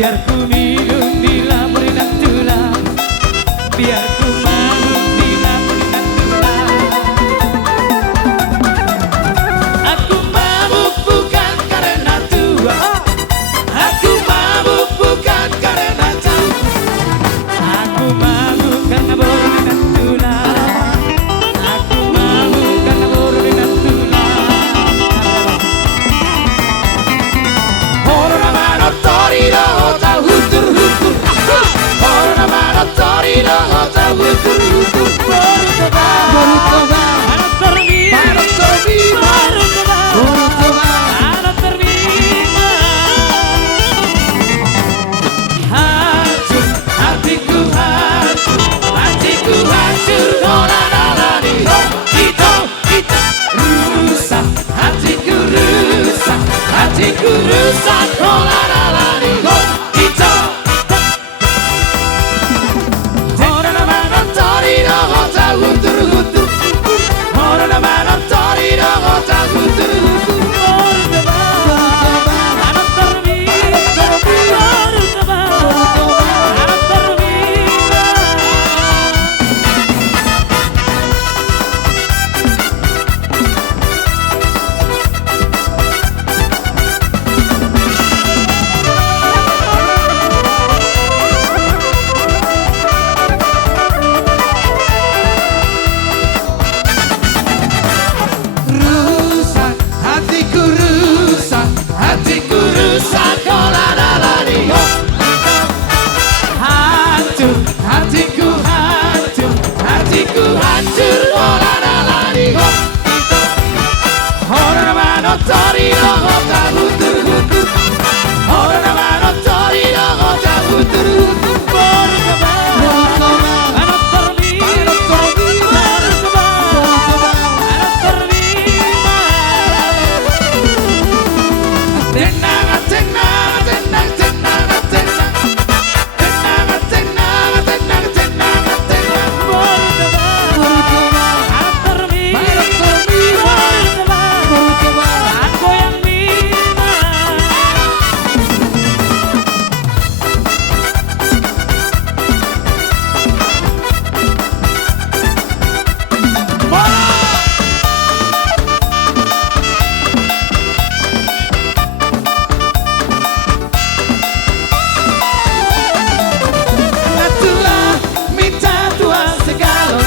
biar ku minum di lamunan tulang, biar ku mabuk di lamunan tulang. Aku mabuk bukan karena tua, aku mabuk bukan karena tua, aku mabuk karena borongan tulang, aku mabuk karena borongan tulang. Orang mana torido tahu hutur hutur, orang mana torido tahu hutur hutur. Baru coba, mana terima, baru coba, mana terima. Hancur hatiku hancur, hatiku hancur. Ola la la di ho, kita rusak, hatiku rusak, hatiku rusak. Ola la la di ho, kita. Orang mana torido tahu hutur hutur, orang mana torido tahu hutur hutur. Baru coba, mana terima, baru coba, mana terima. Rusak, hatiku rusak, hatiku rusak. Ola la la di ho. Hancur, hatiku hancur, hatiku hancur. Ola la la di ho. Orang mana torido tahu hutur hutur, orang mana torido tahu hutur hutur. Baru coba, mana terima, baru coba, mana terima. Tenang, tenang, tenang, tenang, tenang, tenang, tenang, tenang, tenang, tenang. Baru coba, mana terima, baru coba, aku yang minta. Natulah minta Tuhan segala,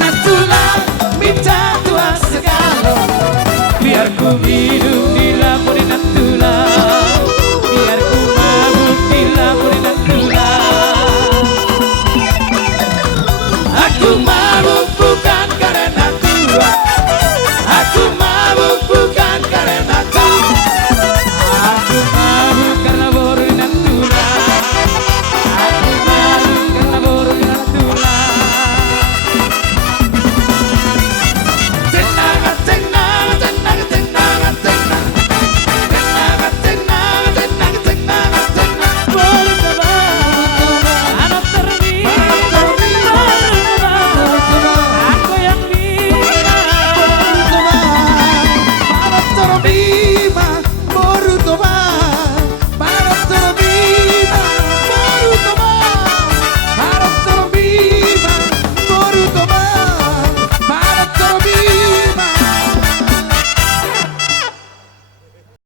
natulah minta